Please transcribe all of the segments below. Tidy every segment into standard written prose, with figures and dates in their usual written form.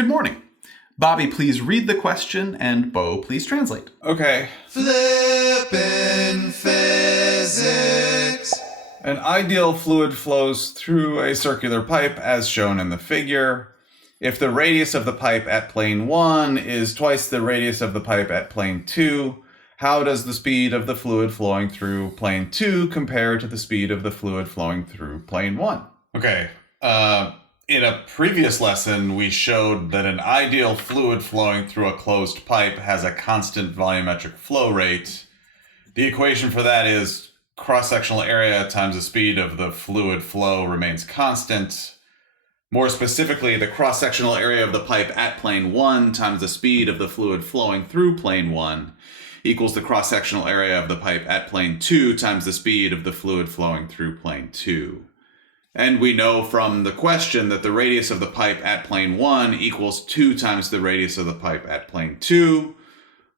Good morning. Bobby, please read the question, and Bo, please translate. Okay. Flippin' physics. An ideal fluid flows through a circular pipe as shown in the figure. If the radius of the pipe at plane 1 is twice the radius of the pipe at plane 2, how does the speed of the fluid flowing through plane 2 compare to the speed of the fluid flowing through plane 1? Okay. In a previous lesson, we showed that an ideal fluid flowing through a closed pipe has a constant volumetric flow rate. The equation for that is cross-sectional area times the speed of the fluid flow remains constant. More specifically, the cross-sectional area of the pipe at plane 1 times the speed of the fluid flowing through plane 1 equals the cross-sectional area of the pipe at plane 2 times the speed of the fluid flowing through plane 2. And we know from the question that the radius of the pipe at plane 1 equals 2 times the radius of the pipe at plane 2.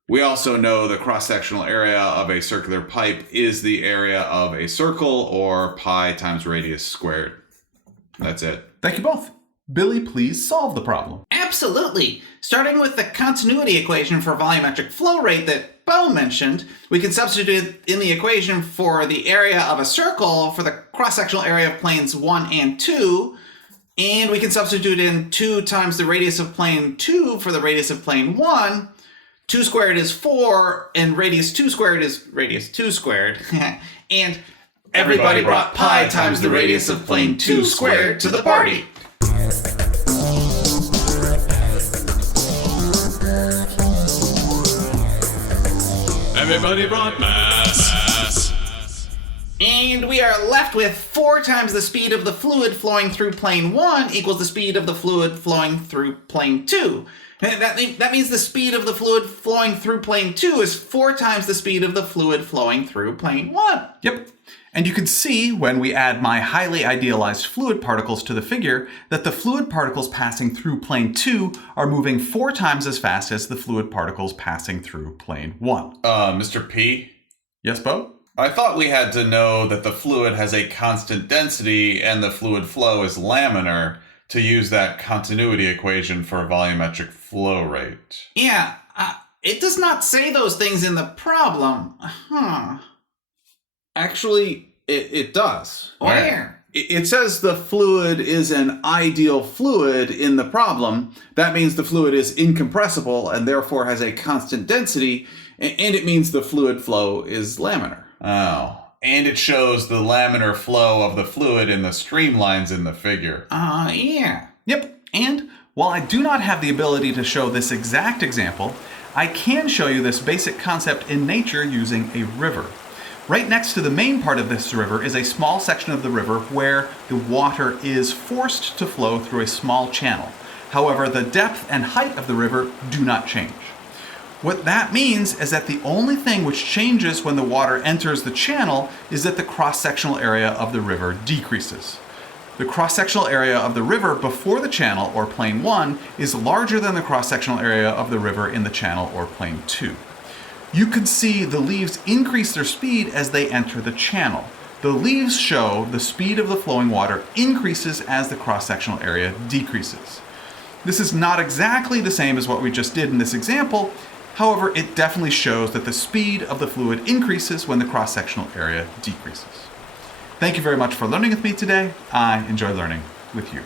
We also know the cross-sectional area of a circular pipe is the area of a circle, or pi times radius squared. That's it. Thank you both. Billy, please solve the problem. Absolutely. Starting with the continuity equation for volumetric flow rate that Bo mentioned, we can substitute in the equation for the area of a circle for the cross-sectional area of planes 1 and 2, and we can substitute in 2 times the radius of plane 2 for the radius of plane 1. 2 squared is 4, and radius 2 squared is radius 2 squared. And everybody brought pi times the radius of plane 2 squared to the party. Everybody brought mass. And we are left with 4 times the speed of the fluid flowing through plane 1 equals the speed of the fluid flowing through plane 2. That means the speed of the fluid flowing through plane 2 is 4 times the speed of the fluid flowing through plane 1. Yep. And you can see when we add my highly idealized fluid particles to the figure that the fluid particles passing through plane 2 are moving 4 times as fast as the fluid particles passing through plane 1. Mr. P? Yes, Bo? I thought we had to know that the fluid has a constant density and the fluid flow is laminar to use that continuity equation for volumetric flow rate. Yeah, it does not say those things in the problem. Actually, it does. Where? It says the fluid is an ideal fluid in the problem. That means the fluid is incompressible and therefore has a constant density, and it means the fluid flow is laminar. Oh. And it shows the laminar flow of the fluid in the streamlines in the figure. Yeah. Yep. And while I do not have the ability to show this exact example, I can show you this basic concept in nature using a river. Right next to the main part of this river is a small section of the river where the water is forced to flow through a small channel. However, the depth and height of the river do not change. What that means is that the only thing which changes when the water enters the channel is that the cross-sectional area of the river decreases. The cross-sectional area of the river before the channel, or plane 1, is larger than the cross-sectional area of the river in the channel, or plane 2. You can see the leaves increase their speed as they enter the channel. The leaves show the speed of the flowing water increases as the cross-sectional area decreases. This is not exactly the same as what we just did in this example. However, it definitely shows that the speed of the fluid increases when the cross-sectional area decreases. Thank you very much for learning with me today. I enjoy learning with you.